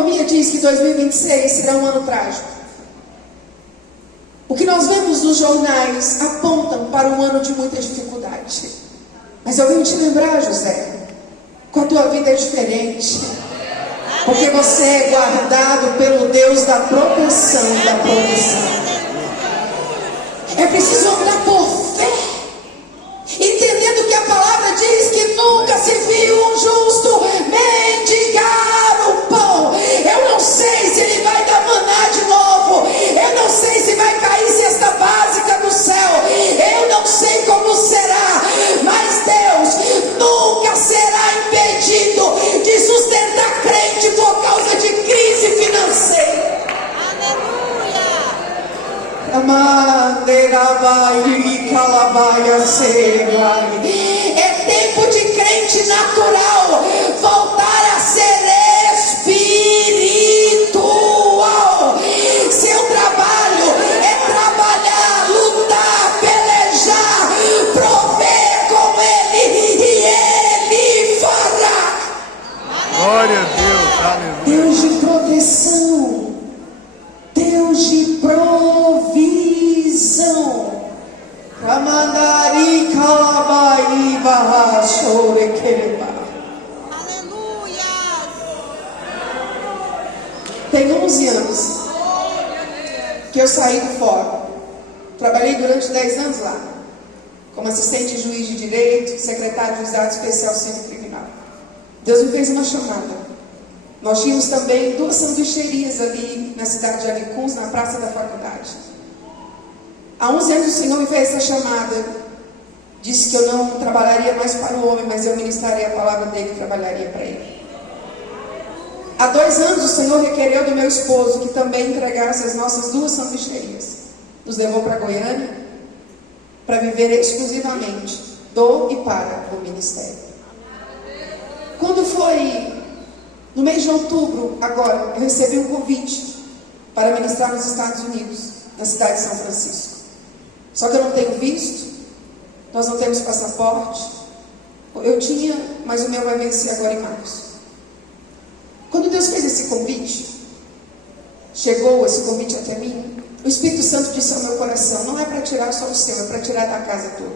economia diz que 2026 será um ano trágico. O que nós vemos nos jornais apontam para um ano de muita dificuldade. Mas eu venho te lembrar, José, com a tua vida é diferente. Porque você é guardado pelo Deus da proteção e da provisão. É preciso andar por fé, entendendo que a palavra diz que nunca se viu um justo mendigar o pão. Eu não sei se ele vai dar maná de novo. Eu não sei se vai cair cesta básica do céu. Eu não sei como será. Mas Deus nunca será impedido de sustentar crente por causa de crise financeira. É tempo de crente natural voltar a ser espiritual. Seu trabalho é trabalhar, lutar, pelejar, prover com Ele e Ele fará. Glória a Deus, aleluia. Deus de proteção, Deus de provisão. Ramandari kalabai barra sobre quereba. Aleluia. Tem 11 anos que eu saí do fórum. Trabalhei durante 10 anos lá, como assistente juiz de direito, secretário de juizado especial civil criminal. Deus me fez uma chamada. Nós tínhamos também 2 sanduicherias ali na cidade de Aricuns, na praça da faculdade. Há 11 anos o Senhor me fez essa chamada. Disse que eu não trabalharia mais para o homem, mas eu ministraria a palavra dele e trabalharia para ele. Há 2 anos o Senhor requereu do meu esposo que também entregasse as nossas 2 sanduicherias. Nos levou para Goiânia para viver exclusivamente do e para o ministério. Quando foi no mês de outubro, agora, eu recebi um convite para ministrar nos Estados Unidos, na cidade de São Francisco. Só que eu não tenho visto, nós não temos passaporte. Eu tinha, mas o meu vai vencer agora em março. Quando Deus fez esse convite, chegou esse convite até mim, o Espírito Santo disse ao meu coração: não é para tirar só o seu, é para tirar da casa toda.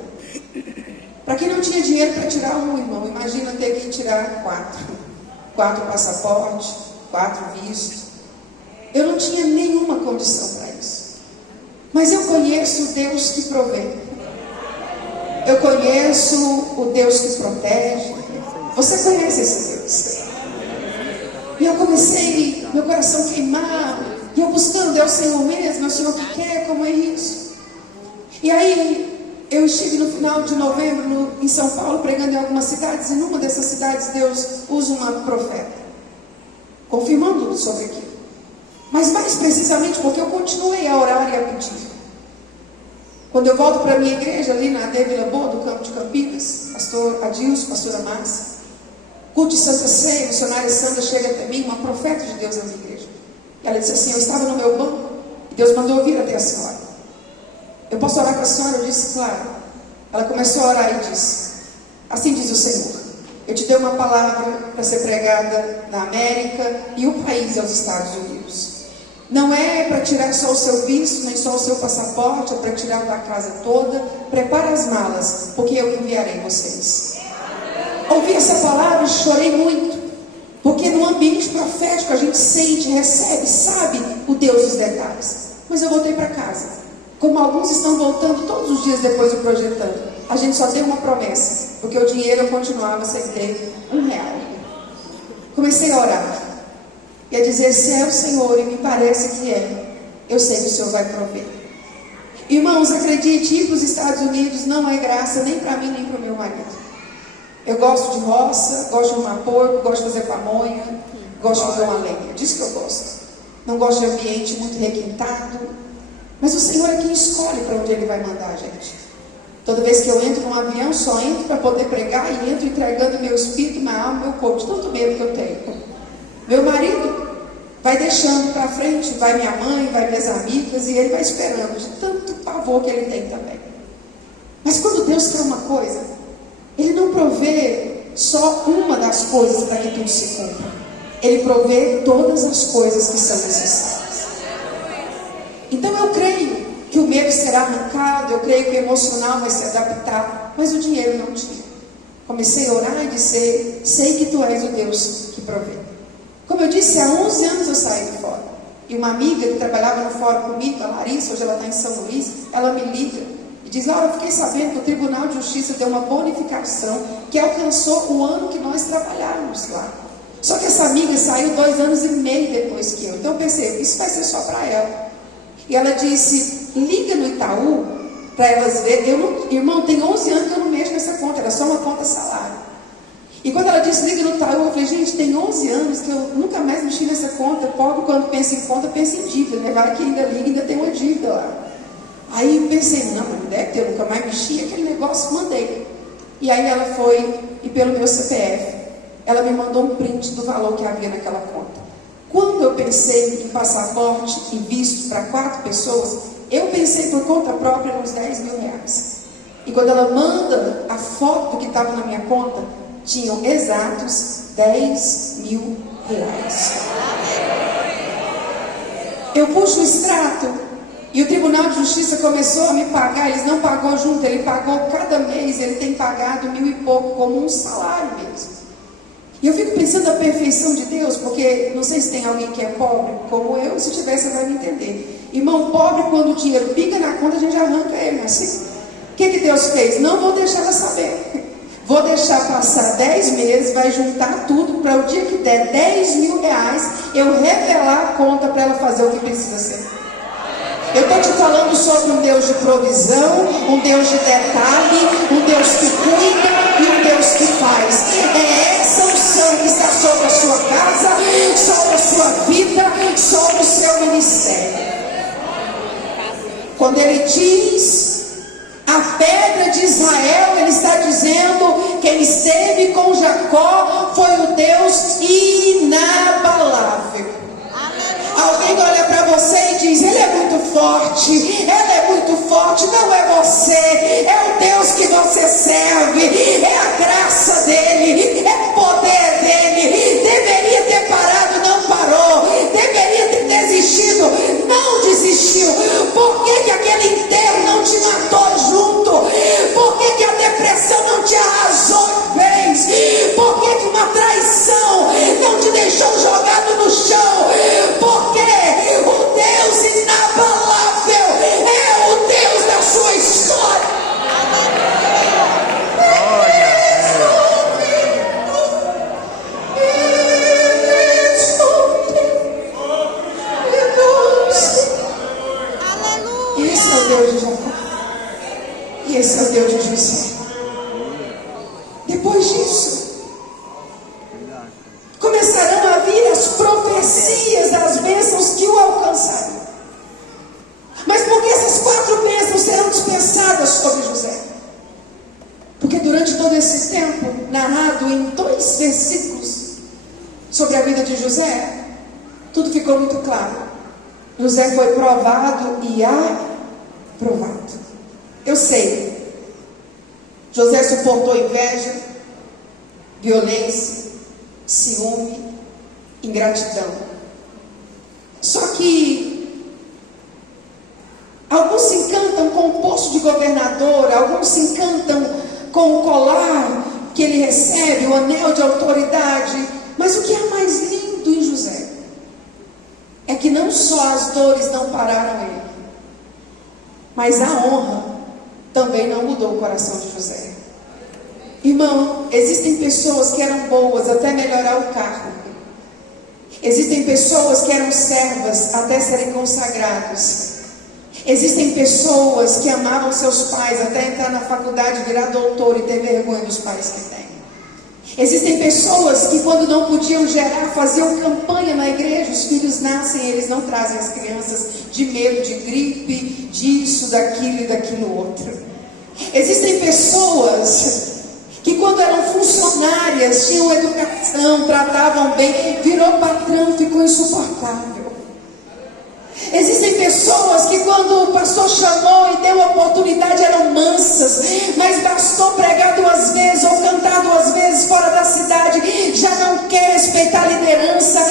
Para quem não tinha dinheiro para tirar um, irmão, imagina ter que tirar 4 passaportes, 4 vistos. Eu não tinha nenhuma condição para isso. Mas eu conheço o Deus que provê. Eu conheço o Deus que protege. Você conhece esse Deus? E eu comecei, meu coração queimar. E eu buscando, é o Senhor mesmo, é o Senhor que quer, como é isso? E aí, eu estive no final de novembro em São Paulo, pregando em algumas cidades. E numa dessas cidades, Deus usa uma profeta, confirmando sobre aquilo. Mas mais precisamente porque eu continuei a orar e a pedir. Quando eu volto para a minha igreja, ali na De Vila Boa, do campo de Campinas, pastor Adilson, pastora Márcia, culto de Santa Ceia, missionária Sandra, chega até mim, uma profeta de Deus na minha igreja. E ela disse assim: eu estava no meu banco e Deus mandou vir até a senhora. Eu posso orar com a senhora? Eu disse: claro. Ela começou a orar e disse: assim diz o Senhor, eu te dei uma palavra para ser pregada na América e o país é os Estados Unidos. Não é para tirar só o seu visto, nem só o seu passaporte, é para tirar da casa toda. Prepara as malas, porque eu enviarei vocês. Ouvi essa palavra e chorei muito, porque no ambiente profético a gente sente, recebe, sabe o Deus dos detalhes. Mas eu voltei para casa, como alguns estão voltando todos os dias depois do projetando. A gente só deu uma promessa, porque o dinheiro eu continuava sem ter R$1. Comecei a orar e a dizer: se é o Senhor, e me parece que é, eu sei que o Senhor vai prover. Irmãos, acredite, ir para os Estados Unidos não é graça nem para mim nem para o meu marido. Eu gosto de roça, gosto de arrumar porco, gosto de fazer pamonha, gosto de fazer uma lenha, disso que eu gosto. Não gosto de ambiente muito requintado, mas o Senhor é quem escolhe para onde Ele vai mandar a gente. Toda vez que eu entro num avião, só entro para poder pregar e entro entregando meu espírito, minha alma, meu corpo, de tanto medo que eu tenho. Meu marido vai deixando para frente, vai minha mãe, vai minhas amigas, e ele vai esperando, de tanto pavor que ele tem também. Mas quando Deus quer uma coisa, Ele não provê só uma das coisas para que tudo se cumpra. Ele provê todas as coisas que são necessárias. Então eu creio que o medo será arrancado, eu creio que o emocional vai se adaptar, mas o dinheiro não tinha. Comecei a orar e dizer: sei que tu és o Deus que provê. Como eu disse, há 11 anos eu saí do fórum. E uma amiga que trabalhava no fórum comigo, a Larissa, hoje ela está em São Luís, ela me liga e diz: Laura, eu fiquei sabendo que o Tribunal de Justiça deu uma bonificação que alcançou o ano que nós trabalhávamos lá. Só que essa amiga saiu 2 anos e meio depois que eu. Então eu pensei, isso vai ser só para ela. E ela disse: liga no Itaú para elas verem. Irmão, tem 11 anos que eu não mexo nessa conta, era só uma conta salário. E quando ela disse liga no Itaú, eu falei: gente, tem 11 anos que eu nunca mais mexi nessa conta. Pobre, quando pensa em conta, pensa em dívida, né? Vai que ainda liga, ainda tem uma dívida lá. Aí eu pensei: não, mas não deve ter, eu nunca mais mexi aquele negócio, mandei. E aí ela foi, e pelo meu CPF, ela me mandou um print do valor que havia naquela conta. Quando eu pensei em passaporte e visto para 4 pessoas, eu pensei por conta própria nos 10 mil reais. E quando ela manda a foto do que estava na minha conta, tinham exatos 10 mil reais. Eu puxo o extrato e o Tribunal de Justiça começou a me pagar. Eles não pagou junto, ele pagou cada mês, ele tem pagado 1.000 e pouco como um salário mesmo. E eu fico pensando na perfeição de Deus, porque não sei se tem alguém que é pobre como eu, se tiver você vai me entender. Irmão, pobre, quando o dinheiro pica na conta, a gente arranca ele, não é assim? O que Deus fez? Não vou deixar ela saber. Vou deixar passar 10 meses, vai juntar tudo, para o dia que der 10 mil reais, eu revelar a conta para ela fazer o que precisa ser. Eu estou te falando sobre um Deus de provisão, um Deus de detalhe, um Deus que cuida e um Deus que faz. É essa unção que está sobre a sua casa, sobre a sua vida, sobre o seu ministério. Quando ele diz a pedra de Israel, ele está dizendo: quem esteve com Jacó foi o Deus inabalável. Alguém olha para você e diz: ele é muito forte, ela é muito forte. Não é você, é o Deus que você serve, é a graça dele, é o poder dele. Deveria ter parado, não parou. Deveria ter desistido, não desistiu. Por que aquele enterro não te matou junto? Por que a depressão não te arrasou de vez? Por que uma traição não te deixou jogado no chão? Porque o Deus inabalável é o Deus da sua história. Esse é o Deus de Jacó. E esse é o Deus de José. Depois disso, começarão a vir as profecias das bênçãos que o alcançariam. Mas por que essas 4 bênçãos serão dispensadas sobre José? Porque durante todo esse tempo, narrado em 2 versículos sobre a vida de José, tudo ficou muito claro. José foi provado e aprovado. Eu sei, José suportou inveja, violência, ciúme, ingratidão. Só que alguns se encantam com o posto de governador, alguns se encantam com o colar que ele recebe, o anel de autoridade. Mas o que é mais lindo em José é que não só as dores não pararam ele, mas a honra também não mudou o coração de José. Irmão, existem pessoas que eram boas até melhorar o carro. Existem pessoas que eram servas até serem consagrados. Existem pessoas que amavam seus pais até entrar na faculdade, virar doutor e ter vergonha dos pais que têm. Existem pessoas que quando não podiam gerar, faziam campanha na igreja. Os filhos nascem, eles não trazem as crianças de medo de gripe, disso, daquilo e daquilo outro. Existem pessoas que quando eram funcionárias, tinham educação, tratavam bem, virou patrão, ficou insuportável. Existem pessoas que quando o pastor chamou e deu a oportunidade eram mansas, mas bastou pregar 2 vezes ou cantar 2 vezes fora da cidade, já não quer respeitar a liderança,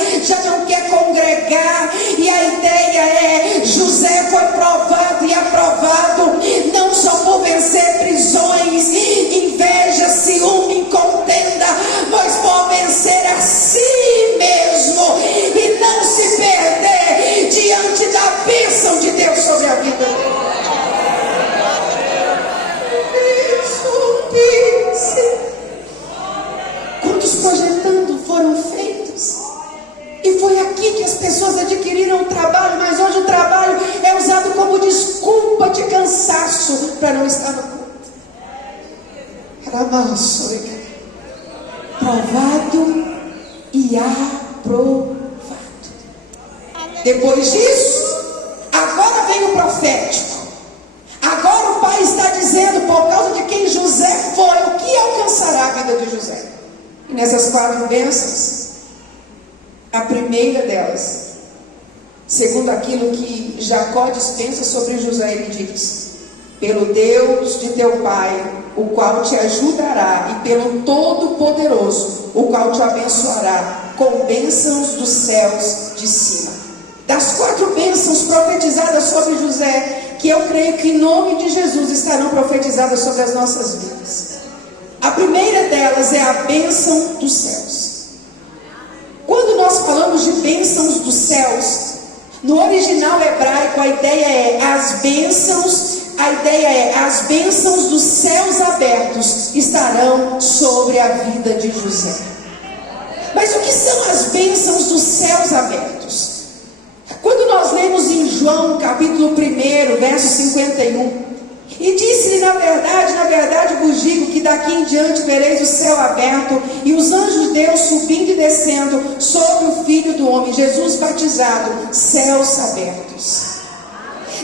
pessoas adquiriram o trabalho, mas hoje o trabalho é usado como desculpa de cansaço para não estar no culto. Provado e aprovado. Depois disso, agora vem o profético. Agora o pai está dizendo, por causa de quem José foi, o que alcançará a vida de José. E nessas 4 bênçãos, a primeira delas, segundo aquilo que Jacó dispensa sobre José, ele diz: pelo Deus de teu pai, o qual te ajudará, e pelo Todo-Poderoso, o qual te abençoará com bênçãos dos céus de cima. Das 4 bênçãos profetizadas sobre José, que eu creio que em nome de Jesus estarão profetizadas sobre as nossas vidas. A primeira delas é a bênção dos céus. Quando nós falamos de bênçãos dos céus, no original hebraico a ideia é as bênçãos dos céus abertos estarão sobre a vida de José. Mas o que são as bênçãos dos céus abertos? Quando nós lemos em João capítulo 1, verso 51, e disse-lhe, na verdade vos digo que daqui em diante vereis o céu aberto e os anjos de Deus subindo e descendo sobre o Filho do Homem, Jesus batizado, céus abertos.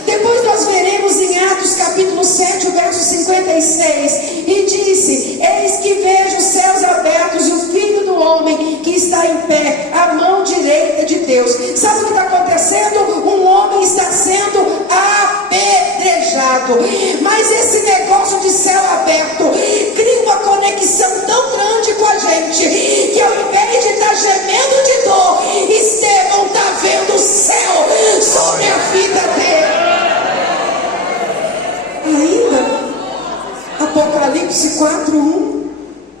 Depois nós veremos em Atos capítulo 7, o verso 56, e disse: eis que vejo os céus abertos e o Filho do Homem que está em pé, à mão direita de Deus. Sabe o que está acontecendo? Um homem está sendo apedrejado, mas esse negócio de céu aberto cria uma conexão tão grande com a gente, que ao invés de estar gemendo de dor, Estevão está vendo o céu sobre a vida dele. Ainda, Apocalipse 4:1,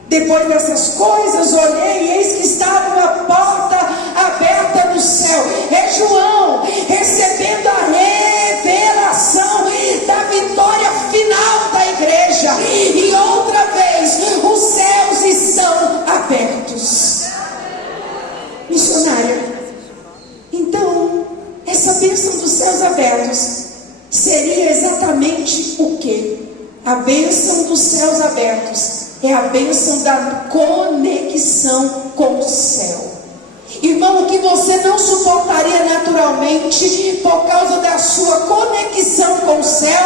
depois dessas coisas olhei e eis que estava uma porta aberta no céu. É João recebendo a revelação da vitória final da igreja, e outra vez os céus estão abertos. Missionária, então essa bênção dos céus abertos seria exatamente o que? A bênção dos céus abertos é a bênção da conexão com o céu. Irmão, o que você não suportaria naturalmente, por causa da sua conexão com o céu,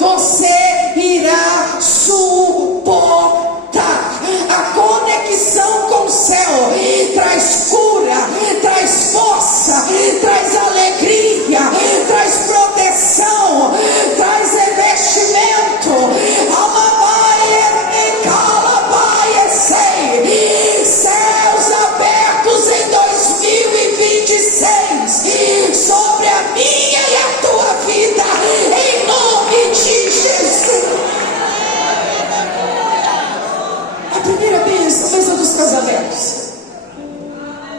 você irá suportar. A conexão com o céu traz cura, traz força, traz alegria, traz proteção, traz revestimento. Céus abertos em 2026 sobre a minha e a tua vida, em nome de Jesus. A primeira bênção, a bênção dos céus abertos.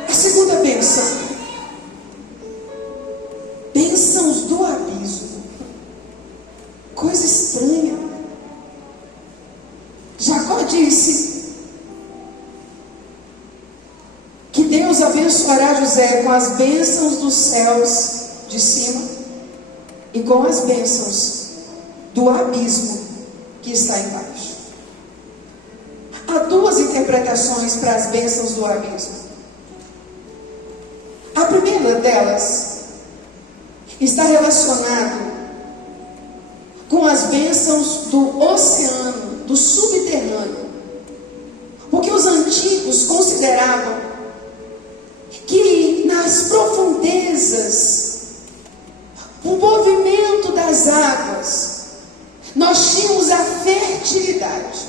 A segunda bênção, bênçãos do abismo. Coisa estranha. Jacó disse que Deus abençoará José com as bênçãos dos céus de cima e com as bênçãos do abismo que está embaixo. Há 2 interpretações para as bênçãos do abismo. A primeira delas está relacionada com as bênçãos do oceano, do subterrâneo, porque os antigos consideravam que nas profundezas, o movimento das águas, nós tínhamos a fertilidade.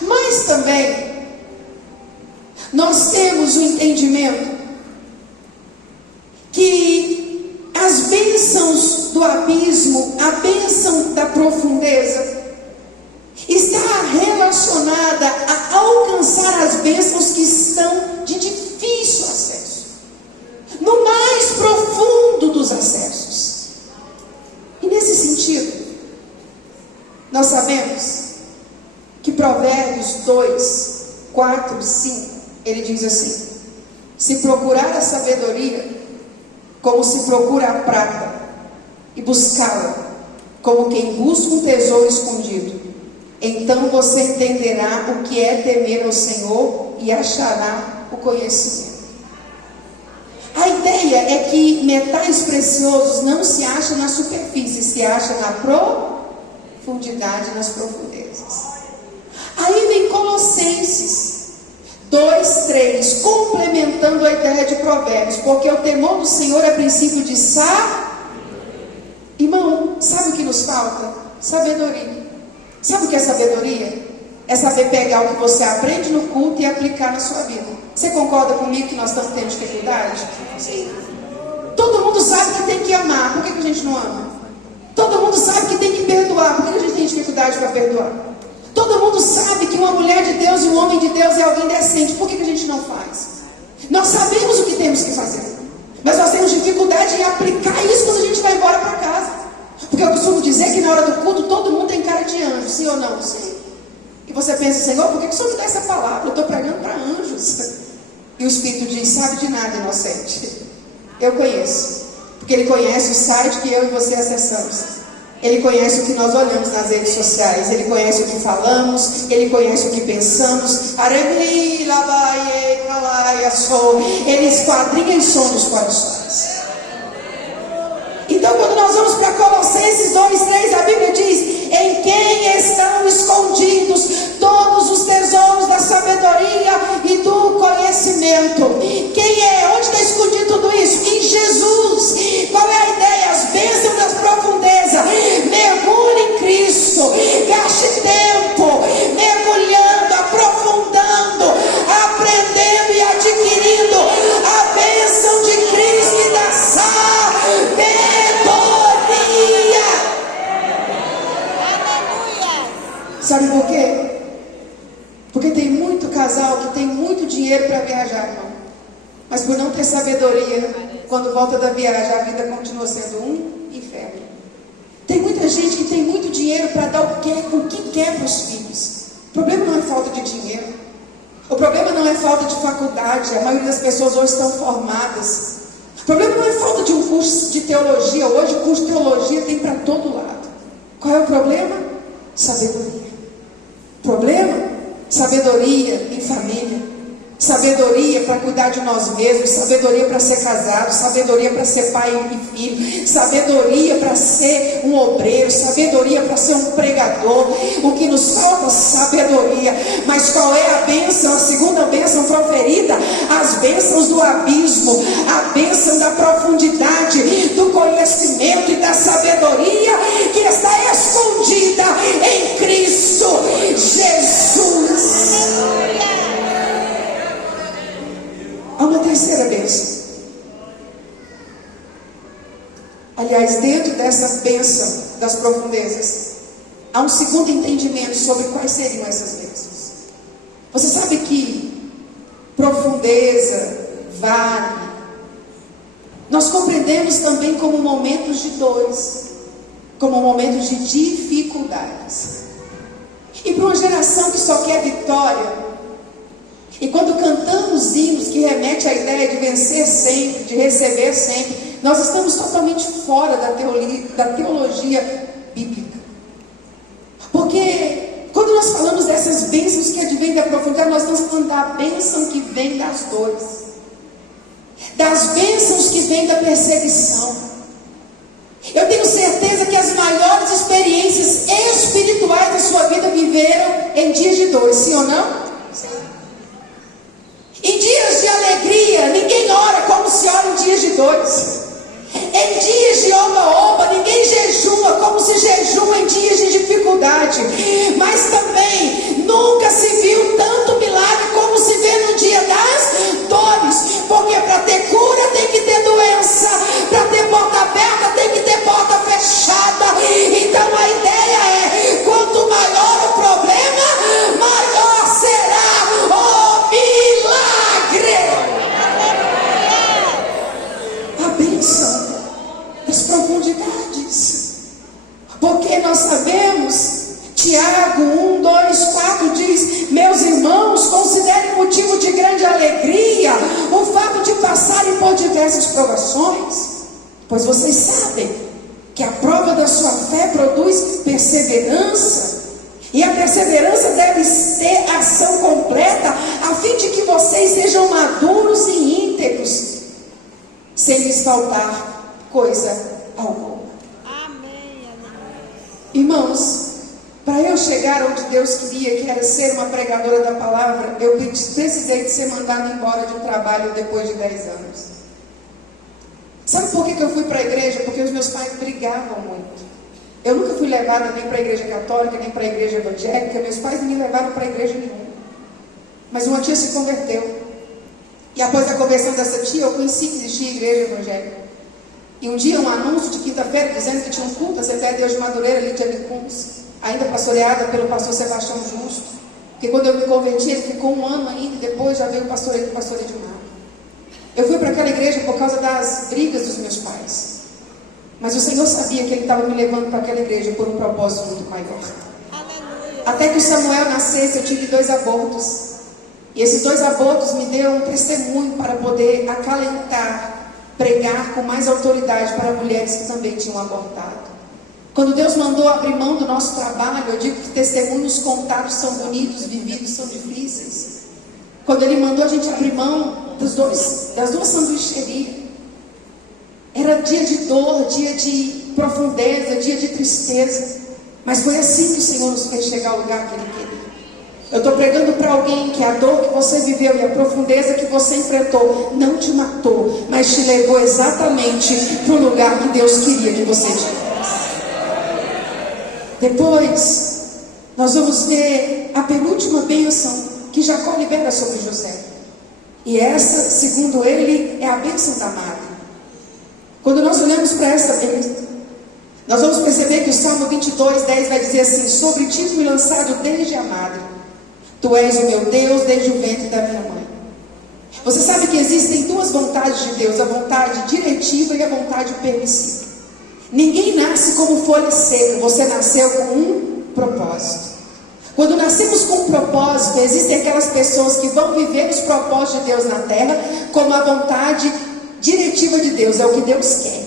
Mas também nós temos o entendimento que as bênçãos do abismo, a bênção da profundeza, está relacionada a alcançar as bênçãos que estão de difícil acesso, no mais profundo dos acessos. E nesse sentido, nós sabemos que Provérbios 2, 4, 5, ele diz assim: Se procurar a sabedoria, como se procura a prata, e buscá-la, como quem busca um tesouro escondido, então você entenderá o que é temer ao Senhor e achará o conhecimento. A ideia é que metais preciosos não se acham na superfície, se acham na profundidade, nas profundezas. Aí vem Colossenses 2:3, complementando a ideia de Provérbios, porque o temor do Senhor é princípio de Irmão, sabe o que nos falta? Sabedoria. Sabe o que é sabedoria? É saber pegar o que você aprende no culto e aplicar na sua vida. Você concorda comigo que nós estamos tendo dificuldade? Sim. Todo mundo sabe que tem que amar, por que a gente não ama? Todo mundo sabe que tem que perdoar, por que a gente tem dificuldade para perdoar? Todo mundo sabe que uma mulher de Deus e um homem de Deus é alguém decente, por que a gente não faz? Nós sabemos o que temos que fazer, mas nós temos dificuldade em aplicar isso quando a gente vai embora para casa. Porque eu costumo dizer que na hora do culto todo mundo tem cara de anjo, sim ou não? Sim. E você pensa, Senhor, por que o Senhor me dá essa palavra? Eu estou pregando para anjos. E o Espírito diz, sabe de nada, inocente. Eu conheço. Porque Ele conhece o site que eu e você acessamos. Ele conhece o que nós olhamos nas redes sociais. Ele conhece o que falamos. Ele conhece o que pensamos. Ele esquadrinha e sonda os corações. Então quando nós vamos para Colossenses 2:3, a Bíblia diz, em quem estão escondidos todos os tesouros da sabedoria e do conhecimento. Quem é? Onde está escondido tudo isso? Em Jesus. Qual é a ideia? As bênçãos das profundezas. Mergulhe em Cristo, gaste tempo mergulhando, aprofundando, aprendendo e adquirindo a bênção de Cristo e da sabedoria. Sabe por quê? Porque tem muito casal que tem muito dinheiro para viajar, irmão, mas por não ter sabedoria, quando volta da viagem, a vida continua sendo um inferno. Tem muita gente que tem muito dinheiro para dar o que quer para os filhos. O problema não é falta de dinheiro. O problema não é falta de faculdade. A maioria das pessoas hoje estão formadas. O problema não é falta de um curso de teologia. Hoje o curso de teologia tem para todo lado. Qual é o problema? Sabedoria. Problema? Sabedoria em família. Sabedoria para cuidar de nós mesmos, sabedoria para ser casado, sabedoria para ser pai e filho, sabedoria para ser um obreiro, sabedoria para ser um pregador. O que nos falta é sabedoria. Mas qual é a bênção? A segunda bênção proferida, as bênçãos do abismo, a bênção da profundidade, do conhecimento e da sabedoria que está escondida em Cristo Jesus. Há uma terceira bênção. Aliás, dentro dessa bênção das profundezas, há um segundo entendimento sobre quais seriam essas bênçãos. Você sabe que profundeza, vale, nós compreendemos também como momentos de dores, como momentos de dificuldades. E para uma geração que só quer vitória, e quando cantamos hinos que remetem à ideia de vencer sempre, de receber sempre, nós estamos totalmente fora da teologia bíblica. Porque quando nós falamos dessas bênçãos que advêm da profundidade, nós estamos falando da bênção que vem das dores, das bênçãos que vêm da perseguição. Eu tenho certeza que as maiores experiências espirituais da sua vida viveram em dias de dor, sim ou não? Em dias de alegria, ninguém ora como se ora em dias de dores. Em dias de oba-oba, ninguém jejua como se jejua em dias de dificuldade. Mas também nunca se viu tanto milagre como se vê no dia das dores. Porque para ter cura tem que ter doença, para ter porta aberta tem que ter porta fechada. Então a ideia é, quanto maior o problema, maior será o milagre. A bênção das profundidades. Porque nós sabemos, Tiago 1, 2, 4 diz: meus irmãos, considerem motivo de grande alegria o fato passarem por diversas provações, pois vocês sabem que a prova da sua fé produz perseverança, e a perseverança deve ter ação completa, a fim de que vocês sejam maduros e íntegros, sem lhes faltar coisa alguma. Amém. Irmãos, para eu chegar onde Deus queria, que era ser uma pregadora da palavra, eu precisei de ser mandada embora de um trabalho depois de 10 anos. Sabe por que eu fui para a igreja? Porque os meus pais brigavam muito. Eu nunca fui levada nem para a igreja católica, nem para a igreja evangélica. Meus pais não me levaram para a igreja nenhuma. Mas uma tia se converteu. E após a conversão dessa tia, eu conheci que existia igreja evangélica. E um dia, um anúncio de quinta-feira, dizendo que tinha um culto, a Assembleia de Deus de Madureira, ali de Abicuns, ainda pastoreada pelo pastor Sebastião Justo. Porque quando eu me converti, ele ficou um ano ainda, e depois já veio o pastor Edmar. Eu fui para aquela igreja por causa das brigas dos meus pais. Mas o Senhor sabia que Ele estava me levando para aquela igreja por um propósito muito maior. Aleluia. Até que o Samuel nascesse, eu tive 2 abortos. E esses 2 abortos me deu um testemunho para poder acalentar, pregar com mais autoridade para mulheres que também tinham abortado. Quando Deus mandou abrir mão do nosso trabalho, eu digo que testemunhos contados são bonitos, vividos são difíceis. Quando Ele mandou a gente abrir mão das 2 sanduicherias, era dia de dor, dia de profundeza, dia de tristeza. Mas foi assim que o Senhor nos fez chegar ao lugar que Ele queria. Eu estou pregando para alguém que a dor que você viveu e a profundeza que você enfrentou não te matou, mas te levou exatamente para o lugar que Deus queria que você estivesse. Depois, nós vamos ver a penúltima bênção que Jacó libera sobre José. E essa, segundo ele, é a bênção da madre. Quando nós olhamos para essa bênção, nós vamos perceber que o Salmo 22:10 vai dizer assim: sobre ti fui lançado desde a madre, tu és o meu Deus desde o ventre da minha mãe. Você sabe que existem 2 vontades de Deus, a vontade diretiva e a vontade permissiva. Ninguém nasce como folha seca, você nasceu com um propósito. Quando nascemos com um propósito, existem aquelas pessoas que vão viver os propósitos de Deus na terra, como a vontade diretiva de Deus, é o que Deus quer.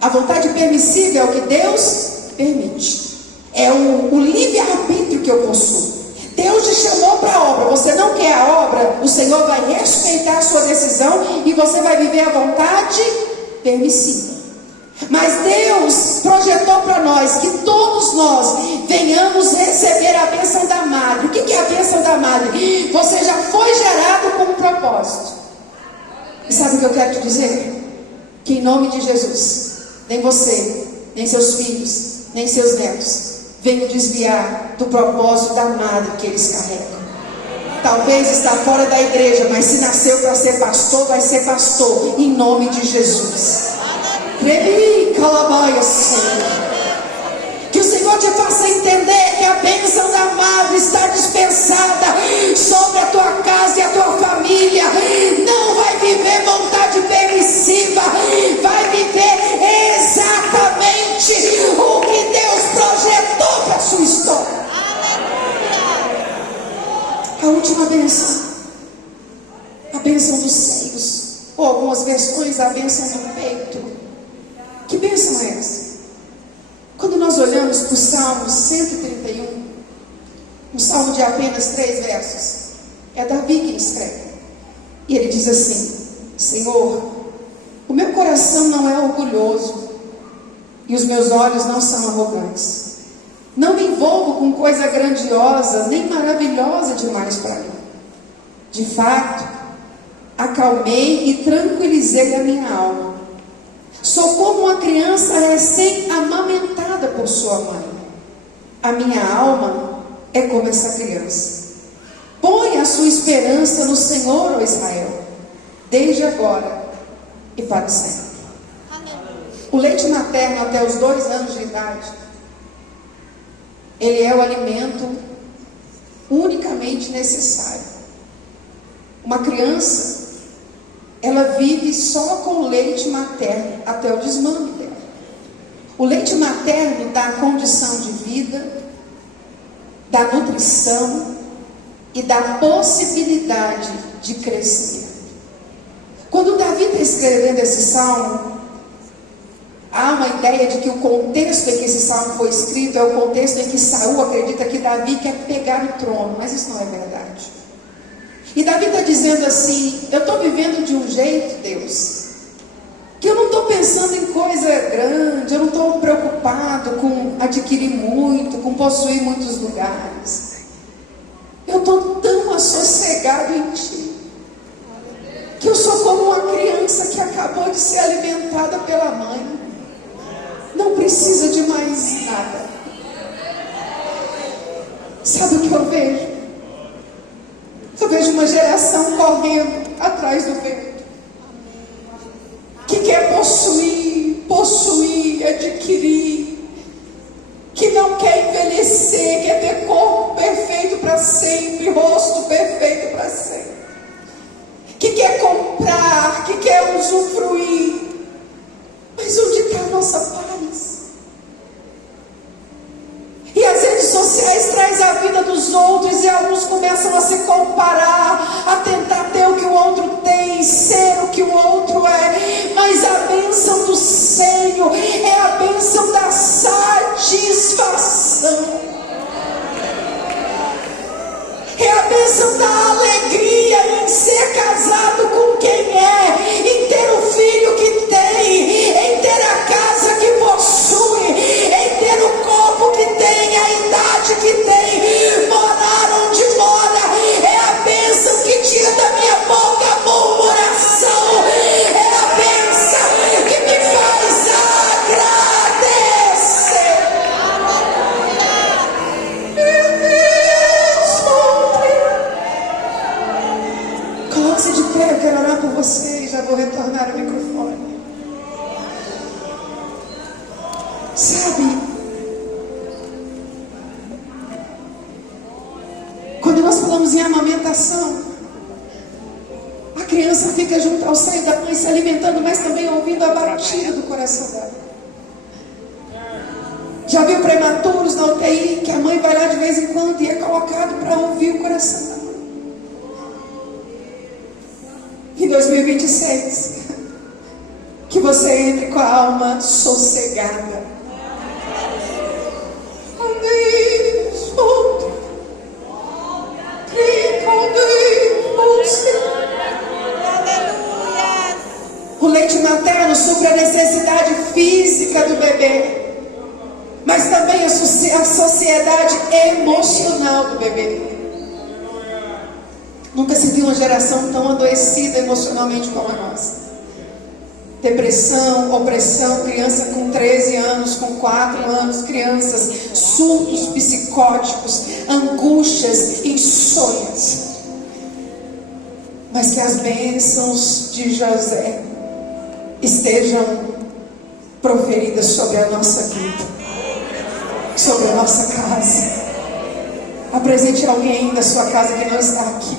A vontade permissiva é o que Deus permite. É o livre-arbítrio que eu possuo. Deus te chamou para a obra, você não quer a obra, o Senhor vai respeitar a sua decisão e você vai viver a vontade permissiva. Mas Deus projetou para nós que todos nós venhamos receber a bênção da madre. O que é a bênção da madre? Você já foi gerado com um propósito. E sabe o que eu quero te dizer? Que em nome de Jesus, nem você, nem seus filhos, nem seus netos venham desviar do propósito da madre que eles carregam. Talvez está fora da igreja, mas se nasceu para ser pastor, vai ser pastor, em nome de Jesus. Que o Senhor te faça entender que a bênção da madre está dispensada sobre a tua casa e a tua família. Não vai viver vontade permissiva, vai viver exatamente o que Deus projetou para a sua história. A última bênção, a bênção dos seios, ou algumas versões, a bênção do peito. Que bênção é essa? Quando nós olhamos para o Salmo 131, um salmo de apenas 3 versos, é Davi quem escreve. E ele diz assim: Senhor, o meu coração não é orgulhoso e os meus olhos não são arrogantes. Não me envolvo com coisa grandiosa nem maravilhosa demais para mim. De fato, acalmei e tranquilizei a minha alma. Sou como uma criança recém-amamentada por sua mãe. A minha alma é como essa criança. Põe a sua esperança no Senhor, ó Israel, desde agora e para sempre. O leite materno até os 2 anos de idade, ele é o alimento unicamente necessário. Uma criança, ela vive só com o leite materno até o desmame dela. O leite materno dá a condição de vida, dá nutrição e dá possibilidade de crescimento. Quando Davi está escrevendo esse salmo, há uma ideia de que o contexto em que esse salmo foi escrito é o contexto em que Saul acredita que Davi quer pegar o trono, mas isso não é verdade. E Davi está dizendo assim: eu estou vivendo de um jeito, Deus, que eu não estou pensando em coisa grande, eu não estou preocupado com adquirir muito, com possuir muitos lugares. Eu estou tão assossegado em Ti, que eu sou como uma criança que acabou de ser alimentada pela mãe. Não precisa de mais nada. Sabe o que eu vejo? Eu vejo uma geração correndo atrás do vento, que quer possuir, adquirir, que não quer envelhecer, quer ter corpo perfeito para sempre, rosto perfeito para sempre, que quer comprar, que quer usufruir. Mas onde está a nossa paz? E as redes sociais trazem a vida dos outros, e alguns começam a se comparar, a tentar ter o que o outro tem, ser o que o outro é. Mas a bênção do Senhor é a bênção da satisfação, é a bênção da alegria em ser casado com quem é, em ter o filho que tem, em ter a casa que possui, em ter o corpo que tem, a idade que tem, morar onde mora. É a bênção que tira da minha boca a murmuração, é a bênção que me faz agradecer. Coloque-se de pé, eu quero orar por você e já vou retornar o microfone. Sabe, quando nós falamos em amamentação, a criança fica junto ao seio da mãe se alimentando, mas também ouvindo a batida do coração dela. Já viu prematuros na UTI que a mãe vai lá de vez em quando e é colocado para ouvir o coração da mãe? Em 2026, que você entre com a alma sossegada. O leite materno supre a necessidade física do bebê, mas também a sociedade emocional do bebê. Nunca se viu uma geração tão adoecida emocionalmente como a nossa. Depressão, opressão, criança com 13 anos, com 4 anos, crianças, surtos psicóticos, angústias, insônias. Mas que as bênçãos de José estejam proferidas sobre a nossa vida, sobre a nossa casa. Apresente alguém da sua casa que não está aqui.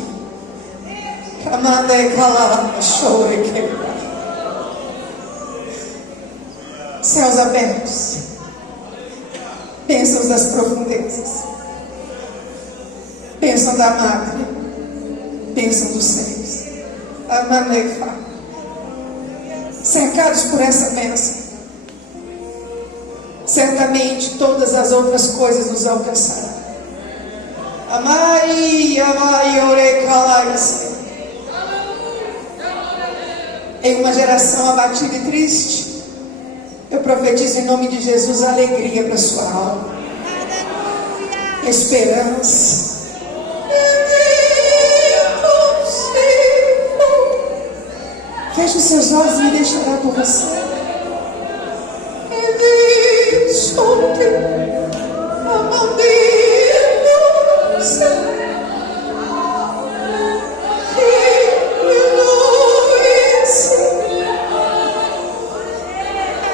Céus abertos, bênçãos das profundezas, bênção da madre, bênção dos céus. Amanefa, cercados por essa bênção, certamente todas as outras coisas nos alcançarão. Amai, orecalais. Em uma geração abatida e triste, eu profetizo em nome de Jesus alegria para sua alma, esperança. Feche os seus olhos e me deixe orar por você.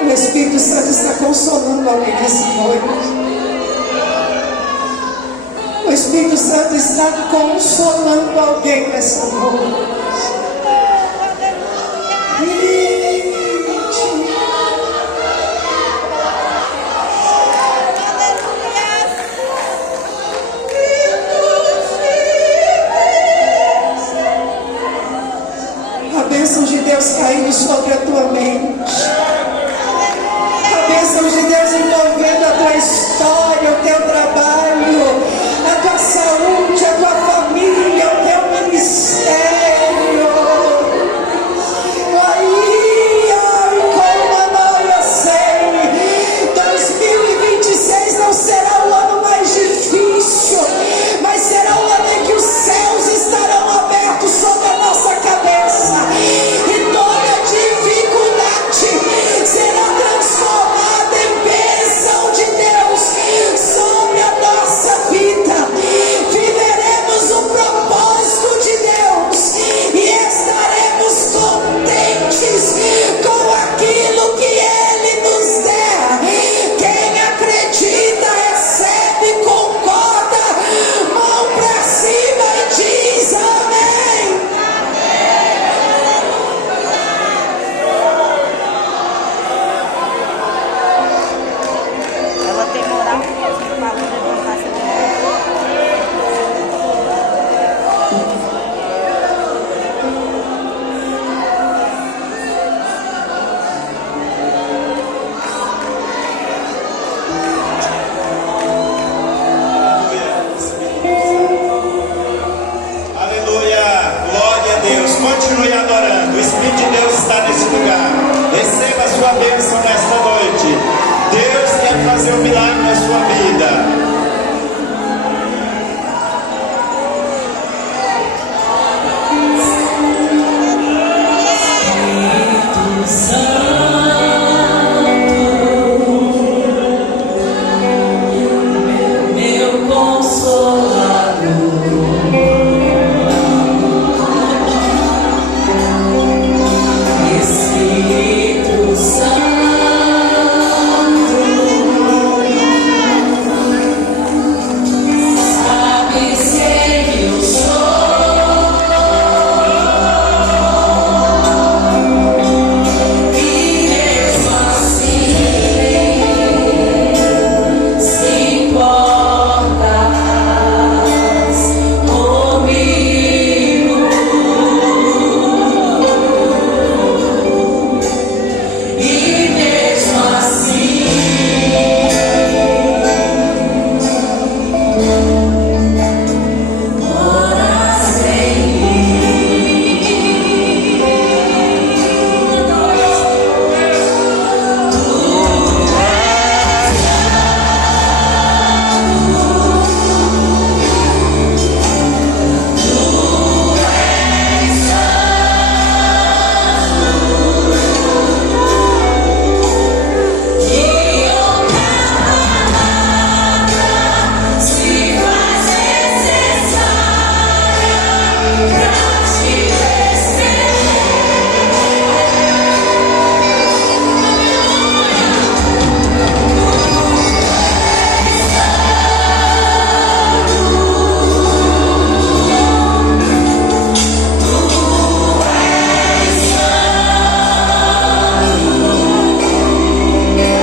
O Espírito Santo está consolando alguém nessa noite. O Espírito Santo está consolando alguém nessa noite. A bênção de Deus caindo sobre a tua mente. A bênção de Deus envolvendo